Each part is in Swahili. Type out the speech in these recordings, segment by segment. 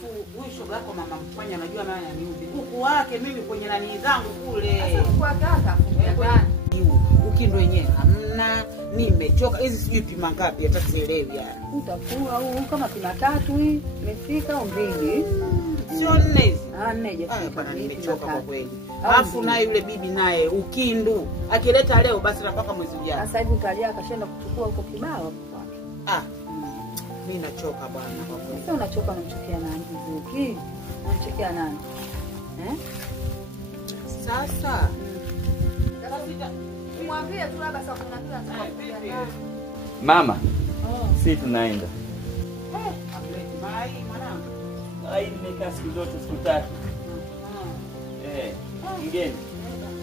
Alafu huyu shoga yako mama mfanya anajua naye ananiudhi. Huku wake mimi kwenye nani zangu kule. Sasa huku wake hata kufungia gani? Ukindo wenyewe hamna. Nimechoka. Hizi sijui pima ngapi hata sielewi yani. Utakuwa huu kama pima 3 hii. Imefika au 2? Sio 4 hizi. 4 je. Hapana nimechoka kwa kweli. Alafu naye yule bibi naye ukindu. Akileta leo basi mpaka mwezi ujao. Sasa hivi kalia akashaenda kuchukua huko kibao kwake. Mimi nachoka bwana kwa kweli. Sasa unachoka unamchukia nani Zuki? Unamchukia nani? Sasa mwambie tu labda sasa kuna kitu anataka. Mama. Sisi tunaenda. Mai mwanangu. Ai nimekaa siku zote siku 3. Ngeni.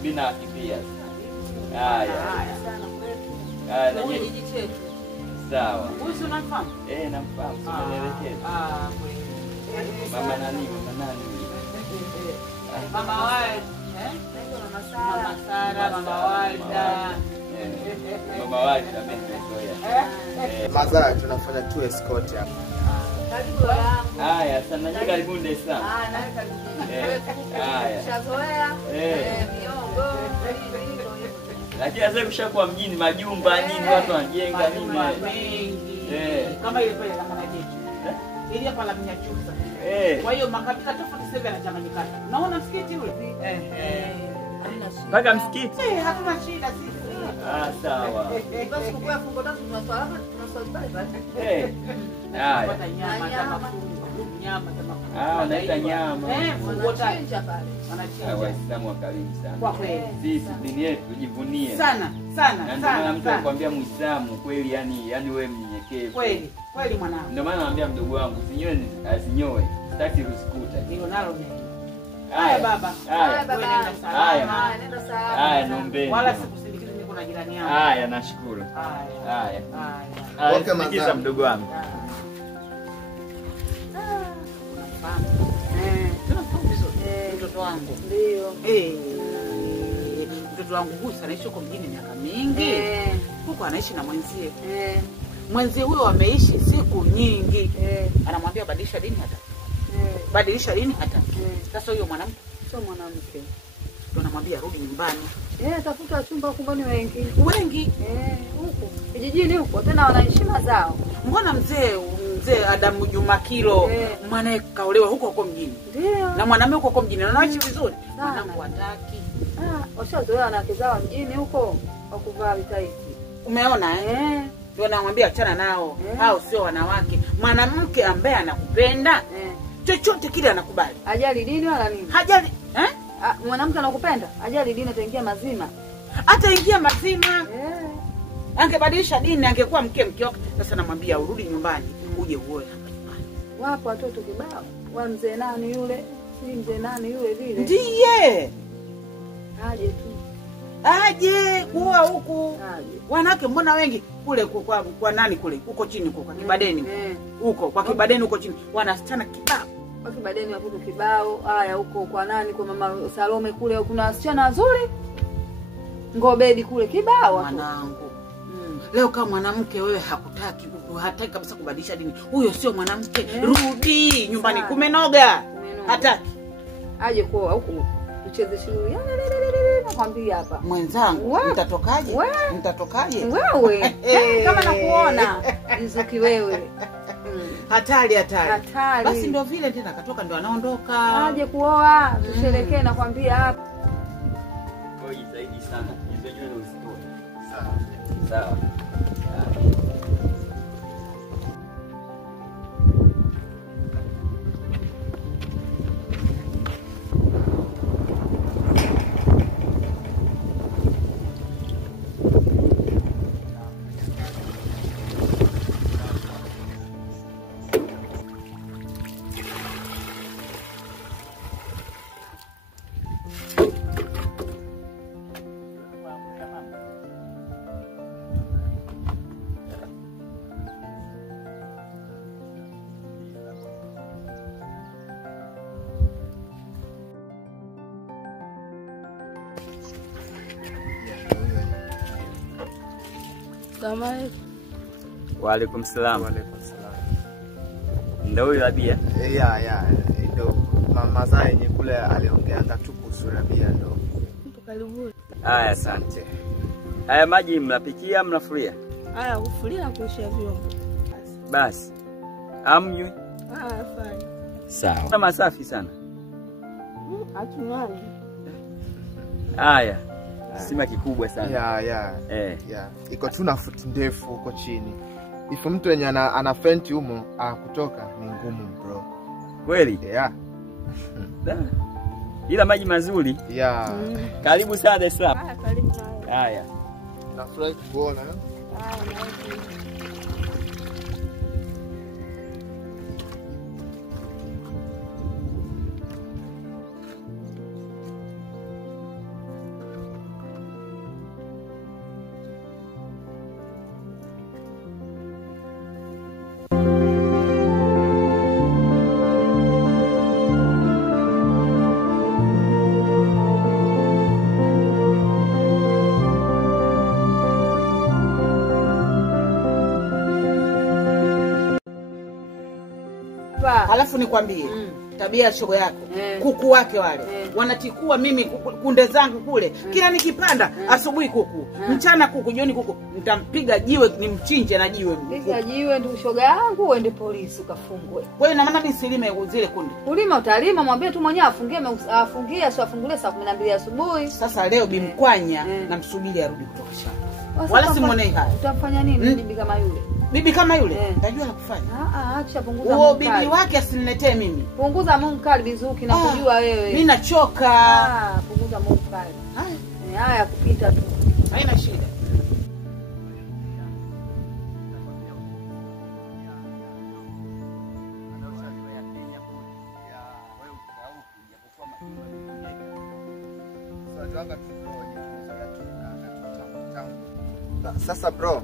Bina kipia. Haya. Haya na nyinyi jichetu. Sawa. Wewe unamfahamu? Namfahamu. Tunaelekea. Kweli. Mama nani? Mama Wai. Mama Sara, Mama Walda. Mama Walda amezoea. Mazaa tunafanya tu escort hapa. Karibu yangu. Haya, sana nyinyi karibuni sana. Nawe karibu. Haya. Shazoea. Miongo. Lakini sasa kushakuwa mjini majumba nini watu wanajenga nini mengi. Kama ile pale la Mwanajeshi. Ile hapa la Mnyachusa. Kwa hiyo makabila tofauti sasa yanachanganyikana. Unaona msikiti ule? Mpaka msikiti? Hakuna shida sisi. Sawa. Basi kwa fungo tatu tunaswali pale pale. Haya. Nyama kama naita nyama. Fungo tatu pale. Wanachinja. Waislamu wakarimu sana. Kwa kweli. Sisi dini yetu tujivunie. Sana. Na mtu anakuambia Muislamu kweli yani wewe mnyenyekevu. Kweli mwanangu. Ndio maana naambia mdogo wangu usinyoe asinyoe. Sitaki rusikuta. Hilo nalo ni. Haya baba. Haya baba. Nenda salama. Haya nombe. Wala sikusindikiza niko na jirani yangu. Haya nashukuru. Haya. Okay mkiza mdogo wangu. Tunafahamu vizuri. Mtoto wangu. Ndio. Mtoto wangu huyu anaishi huko mjini miaka mingi. Huko anaishi na mwenzie. Mwenzie huyo ameishi siku nyingi. Anamwambia badilisha dini hata. Badilisha dini hata. Sasa huyo mwanamke sio mwanamke. Ndio anamwambia rudi nyumbani. Tafuta chumba huko ni wengi. Huko. Kijijini huko tena wana heshima zao. Mbona mzee Adamu Juma Kilo mwanae kaolewa huko mjini? Ndio. Na mwanamume huko mjini anaishi vizuri. Mwanangu hataki. Washazoea wanawake zao mjini huko wa kuvaa vitaiti. Umeona Ndio anamwambia achana nao. Hao sio wanawake. Mwanamke ambaye anakupenda chochote kile anakubali. Hajali dini wala nini? Hajali mwanamke anakupenda, hajali dini ataingia mazima. Ataingia mazima. Angebadilisha dini angekuwa mke wake. Sasa namwambia urudi nyumbani uje uoe hapa nyumbani. Wapo watoto kibao. Wa mzee nani yule? Si mzee nani yule vile? Ndiye. Aje tu. Aje kuoa huku. Wanawake mbona wengi kule kwa nani kule huko chini kwa Kibadeni. Huko kwa Kibadeni huko chini wanasichana kibao. Kwa Kibadeni hapo kibao. Haya huko kwa nani kwa mama Salome kule kuna wasichana wazuri. Ngobedi kule kibao mwanangu. Leo kama mwanamke wewe hataki kabisa kubadilisha dini. Huyo sio mwanamke. Rudi nyumbani kumenoga. Hataki. Aje kwa huko tucheze shughuli. Nakwambia hapa. Mwenzangu, mtatokaje? Wewe. Kama nakuona. Nzuki wewe. Hatari. Basi ndio vile tena akatoka ndio anaondoka. Aje kuoa, tusherekee nakwambia hapa. Ngoja zaidi sana. Hizo nywele usitoe. Sawa. Wa alaikum salam. Ndio huyo Rabia. Yeah, ndio mama zao yenye kule aliongeanga tu kuhusu Rabia ndo. Mpo karibu. Haya, asante. Haya maji mnapikia, mnafuria? Haya kufulia na kuosha vyombo. Basi. Amnywe? Fanya. Sawa. Kama safi sana. Hatunani. Haya. Sima kikubwa sana. Yeah. Iko tu na futi ndefu huko chini. If mtu yenye ana fenti humo kutoka ni ngumu bro. Kweli? Yeah. Ila maji mazuri. Yeah. Karibu sana Dar es Salaam. Karibu sana. Haya. Nafurahi kuona. Halafu nikwambie tabia ya shogo yako. Kuku wake wale wanatikua mimi kunde zangu kule. Kila nikipanda asubuhi kuku, mchana kuku, jioni kuku. Nitampiga jiwe nimchinje na jiwe. Piga jiwe ndio shoga yangu uende polisi ukafungwe. Kwa hiyo na maana mimi silime zile kunde. Ulima utalima, mwambie tu mwenyewe afungie asifungulie saa 12 asubuhi. Sasa leo bimkwanya namsubiri arudi kutoka shamba. Wala simuone haya. Utafanya nini bibi kama yule? Bibi kama yule najua la kufanya. Acha punguza. Huo bibi wake asiniletee mimi. Punguza munkari Bizuki na kujua wewe. Mimi nachoka. Punguza munkari. Haya kupita tu. Haina shida. Sasa bro,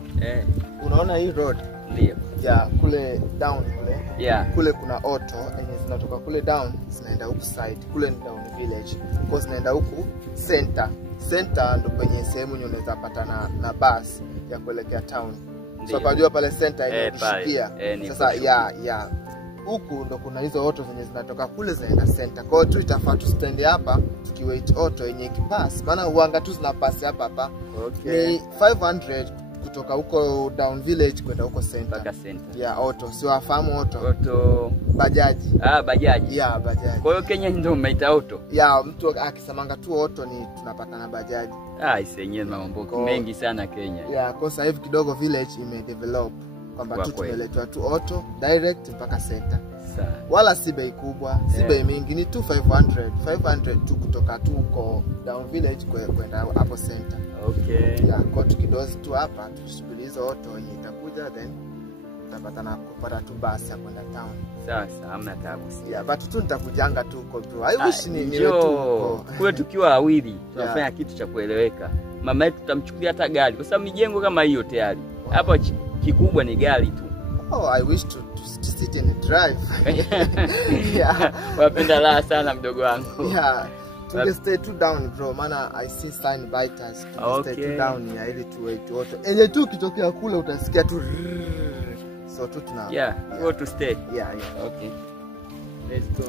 unaona hii road? Ndio. Ya kule down kule. Yeah. Kule kuna auto yenye zinatoka kule down zinaenda huku side. Kule ni down village. Kwa zinaenda huku center. Center ndo penye sehemu yenye unaweza patana na bus ya kuelekea town. So pajua pale center inashikia. Sasa ya huku ndo kuna hizo auto zenye zinatoka kule zinaenda center. Kwa hiyo tu itafaa tu stand hapa tukiwait auto yenye ikipass. Maana uanga tu zinapass hapa. Okay. Ni 500 kutoka huko down village kwenda huko center. Mpaka center. Ya auto, sio afahamu auto. Auto Bajaji. Bajaji. Ya bajaji. Kwa hiyo Kenya ndio umeita auto. Ya mtu akisemanga tu auto ni tunapata na bajaji. Isenyewe mambo mengi sana Kenya. Ya kwa sasa hivi kidogo village imedevelop kwamba tu tumeletwa tu auto direct mpaka center. Wala si bei kubwa, si bei mingi, ni tu 500 tu kutoka tu huko down village kwenda hapo center. Okay. Ya kwa tukidozi tu hapa tusubiri hizo auto yenye itakuja then tutapata na kupata tu basi ya kwenda town. Sasa hamna taabu. Ya but tu nitakujanga tu huko bro. I wish niwe tu huko. Kule tukiwa wawili tunafanya kitu cha kueleweka. Mama yetu tutamchukulia hata gari kwa sababu mijengo kama hiyo tayari. Hapa kikubwa ni gari tu. Oh, I wish to sit and drive. Wapenda raha sana mdogo wangu. Stay too down bro, maana I see sign biters. Stay too down ya ili tu wait auto. Ile tu kitokea kule utasikia tu. So tu tuna go to stay. Yeah. Okay. Let's go.